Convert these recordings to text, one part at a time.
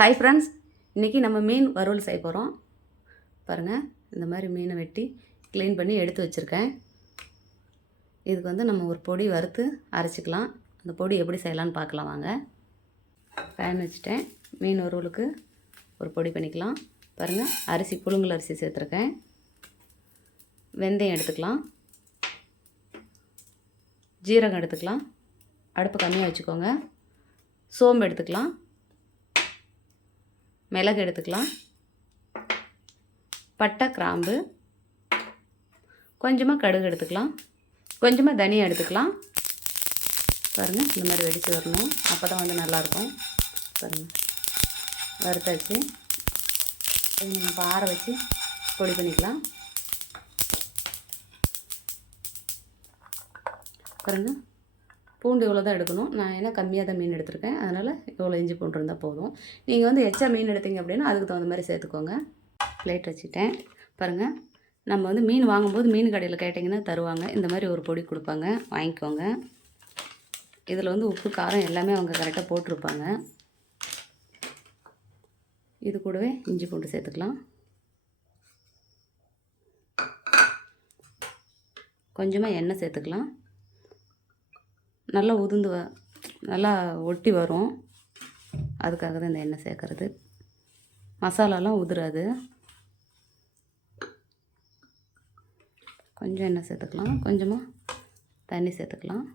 Hi friends, இன்றைக்கி நம்ம மீன் வறுவல் செய்ய போகிறோம். பாருங்கள், இந்த மாதிரி மீனை வெட்டி க்ளீன் பண்ணி எடுத்து வச்சுருக்கேன். இதுக்கு வந்து நம்ம ஒரு பொடி வறுத்து அரைச்சிக்கலாம். அந்த பொடி எப்படி செய்யலான்னு பார்க்கலாம் வாங்க. பேன் வச்சுட்டேன். மீன் வறுவலுக்கு ஒரு பொடி பண்ணிக்கலாம். பாருங்கள், அரிசி புழுங்கல் அரிசி சேர்த்துருக்கேன். வெந்தயம் எடுத்துக்கலாம். ஜீரகம் எடுத்துக்கலாம். அடுப்பு கம்மியாக வச்சுக்கோங்க. சோம்பு எடுத்துக்கலாம். மிளகு எடுத்துக்கலாம். பட்டை, கிராம்பு, கொஞ்சமாக கடுகு எடுத்துக்கலாம். கொஞ்சமாக தனியா எடுத்துக்கலாம். பாருங்கள், இந்த மாதிரி வெடித்து வரணும். அப்போ தான் வந்து நல்லாயிருக்கும். பாருங்கள், வறுத்தாச்சு. நம்ம ஆற வச்சு பொடி பண்ணிக்கலாம். பாருங்கள், பூண்டு இவ்வளோ தான் எடுக்கணும். நான் ஏன்னா கம்மியாக தான் மீன் எடுத்திருக்கேன், அதனால் இவ்வளோ இஞ்சி பூண்டு இருந்தால் போதும். நீங்கள் வந்து எச்சா மீன் எடுத்தீங்க அப்படின்னா அதுக்கு தகுந்த மாதிரி சேர்த்துக்கோங்க. பிளேட் வச்சுட்டேன். பாருங்கள், நம்ம வந்து மீன் வாங்கும்போது மீன் கடையில் கேட்டிங்கன்னா தருவாங்க. இந்த மாதிரி ஒரு பொடி கொடுப்பாங்க, வாங்கிக்கோங்க. இதில் வந்து உப்பு, காரம் எல்லாமே அவங்க கரெக்டாக போட்டிருப்பாங்க. இது கூடவே இஞ்சி பூண்டு சேர்த்துக்கலாம். கொஞ்சமாக எண்ணெய் சேர்த்துக்கலாம். நல்லா உதிர்ந்து நல்லா ஒட்டி வரும். அதுக்காக தான் இந்த எண்ணெய் சேர்க்குறது. மசாலாலாம் உதிராது. கொஞ்சம் எண்ணெய் சேர்த்துக்கலாம். கொஞ்சமாக தண்ணி சேர்த்துக்கலாம்.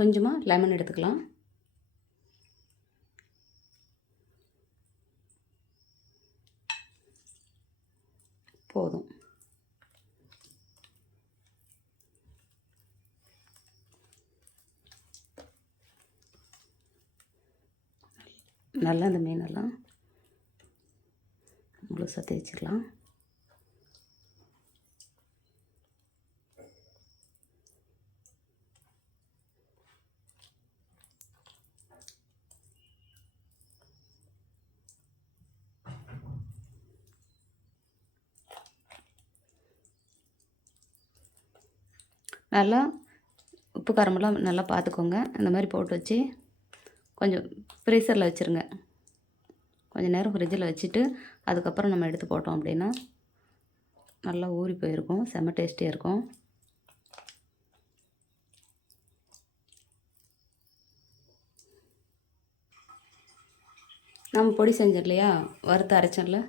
கொஞ்சமாக லெமன் எடுத்துக்கலாம். போதும். நல்லா இந்த மீனெல்லாம் முழுசாக தேய்ச்சிக்கலாம். நல்லா உப்பு காரமெல்லாம் நல்லா பார்த்துக்கோங்க. இந்த மாதிரி போட்டு வச்சு கொஞ்சம் ஃப்ரீசரில் வச்சுருங்க. கொஞ்சம் நேரம் ஃப்ரிட்ஜில் வச்சுட்டு அதுக்கப்புறம் நம்ம எடுத்து போட்டோம் அப்படின்னா நல்லா ஊறி போயிருக்கும். செம்ம டேஸ்டியாக இருக்கும். நம்ம பொடி செஞ்சோம் இல்லையா, வறுத்து அரைச்சோம்ல,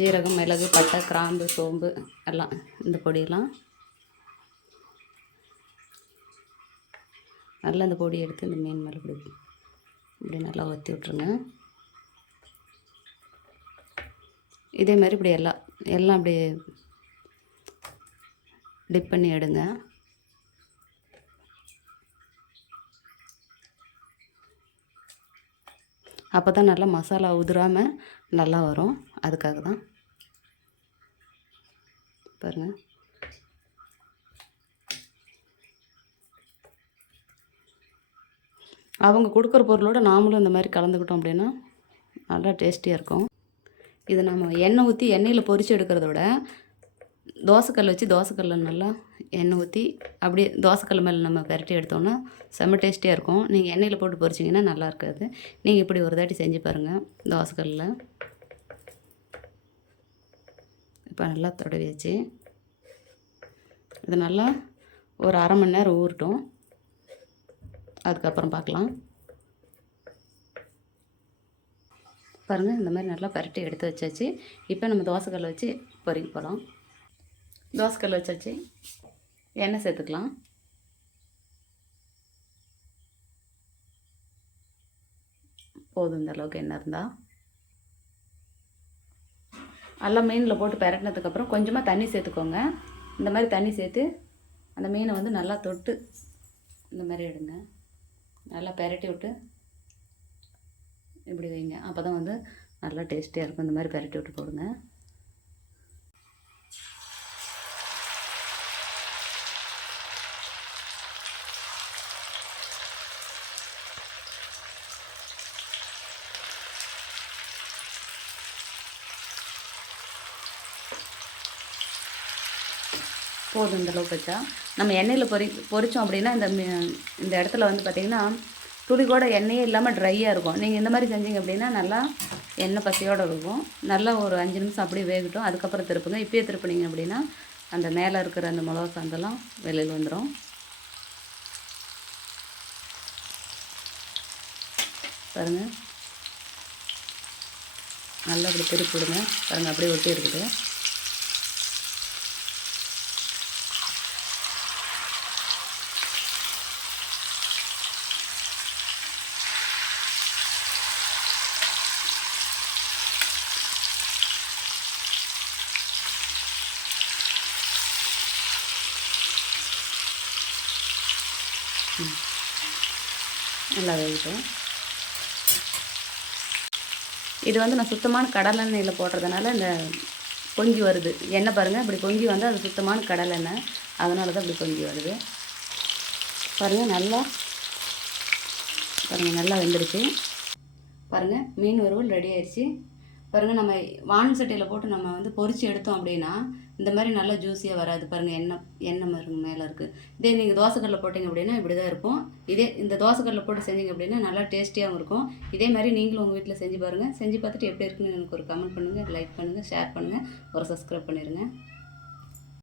ஜீரகம், மிளகு, பட்டை, கிராம்பு, சோம்பு எல்லாம், இந்த பொடியெல்லாம் நல்லா இந்த பொடி எடுத்து இந்த மீன் மேலே இப்படி நல்லா ஊற்றி விட்ருங்க. இதே மாதிரி இப்படி எல்லாம் அப்படி டிப் பண்ணி எடுங்க. அப்போ தான் நல்லா மசாலா உதிராமல் நல்லா வரும். அதுக்காக தான். பாருங்கள், அவங்க கொடுக்குற பொருளோடு நாமளும் இந்த மாதிரி கலந்துக்கிட்டோம் அப்படின்னா நல்லா டேஸ்டியாக இருக்கும். இது நம்ம எண்ணெய் ஊற்றி எண்ணெயில் பொரித்து எடுக்கிறத விட தோசைக்கல் வச்சு தோசைக்கல்லில் நல்லா எண்ணெய் ஊற்றி அப்படியே தோசைக்கல் மேலே நம்ம பெரட்டி எடுத்தோன்னா செம்ம டேஸ்டியாக இருக்கும். நீங்கள் எண்ணெயில் போட்டு பொரிச்சிங்கன்னா நல்லா இருக்காது. நீங்கள் இப்படி ஒரு தாட்டி செஞ்சு பாருங்கள் தோசைக்கல்லில். இப்போ நல்லா தடவியாச்சு. இது நல்லா ஒரு அரை மணி நேரம் ஊறட்டும். அதுக்கப்புறம் பார்க்கலாம். பாருங்கள், இந்த மாதிரி நல்லா பரட்டி எடுத்து வச்சாச்சு. இப்போ நம்ம தோசைக்கல்லை வச்சு பொரிக்க போகலாம். தோசைக்கல்லை வச்சாச்சு. எண்ணெய் சேர்த்துக்கலாம். போதும் இந்த அளவுக்கு எண்ணெய் இருந்தால். எல்லாம் மீனில் போட்டு பரட்டினதுக்கப்புறம் கொஞ்சமாக தண்ணி சேர்த்துக்கோங்க. இந்த மாதிரி தண்ணி சேர்த்து அந்த மீனை வந்து நல்லா தொட்டு இந்த மாதிரி எடுங்க. நல்லா பரட்டி விட்டு இப்படி வைங்க. அப்போ தான் வந்து நல்லா டேஸ்டியாக இருக்கும். இந்த மாதிரி பரட்டி விட்டு போடுங்க. போதும் இந்த அளவுக்கு வச்சா. நம்ம எண்ணெயில் பொரிச்சோம் அப்படின்னா இந்த இடத்துல வந்து பார்த்திங்கன்னா துளி கூட எண்ணெயே இல்லாமல் ட்ரையாக இருக்கும். நீங்கள் இந்த மாதிரி செஞ்சீங்க அப்படின்னா நல்லா எண்ணெய் பசையோடு இருக்கும். நல்லா ஒரு 5 நிமிஷம் அப்படியே வேகட்டும். அதுக்கப்புறம் திருப்புங்க. இப்பயே திருப்புனீங்க அப்படின்னா அந்த மேலே இருக்கிற அந்த மிளகா சாந்தெல்லாம் வெளியில் வந்துடும். பாருங்கள், நல்லா அப்படி திருப்பி விடுங்க. பாருங்கள், அப்படியே ஒட்டி இருக்குது. நல்லா வேகட்டும். இது வந்து நான் சுத்தமான கடலெண்ணெயில் போடுறதுனால இந்த பொங்கி வருது. எண்ணெய் பாருங்கள், இப்படி பொங்கி வந்து அது சுத்தமான கடலெண்ணெய், அதனால தான் இப்படி பொங்கி வருது. பாருங்கள், நல்லா வெந்துடுச்சு. பாருங்கள், மீன் வறுவல் ரெடி ஆயிடுச்சு. பாருங்கள், நம்ம வானல் சட்டியில் போட்டு நம்ம வந்து பொரித்து எடுத்தோம் அப்படின்னா இந்த மாதிரி நல்லா ஜூஸியாக வராது. பாருங்கள், எண்ணெய் பாருங்க மேலே இருக்குது. இதே நீங்கள் தோசைக்கல்லில் போட்டிங்க அப்படின்னா இப்படி தான் இருக்கும். இதே இந்த தோசைக்கல்லில் போட்டு செஞ்சிங்க அப்படின்னா நல்லா டேஸ்டியாகவும் இருக்கும். இதே மாதிரி நீங்களும் உங்கள் வீட்டில் செஞ்சு பாருங்கள். செஞ்சு பார்த்துட்டு எப்படி இருக்குன்னு எனக்கு ஒரு கமெண்ட் பண்ணுங்கள், லைக் பண்ணுங்கள், ஷேர் பண்ணுங்கள், ஒரு சப்ஸ்கிரைப் பண்ணிடுங்க.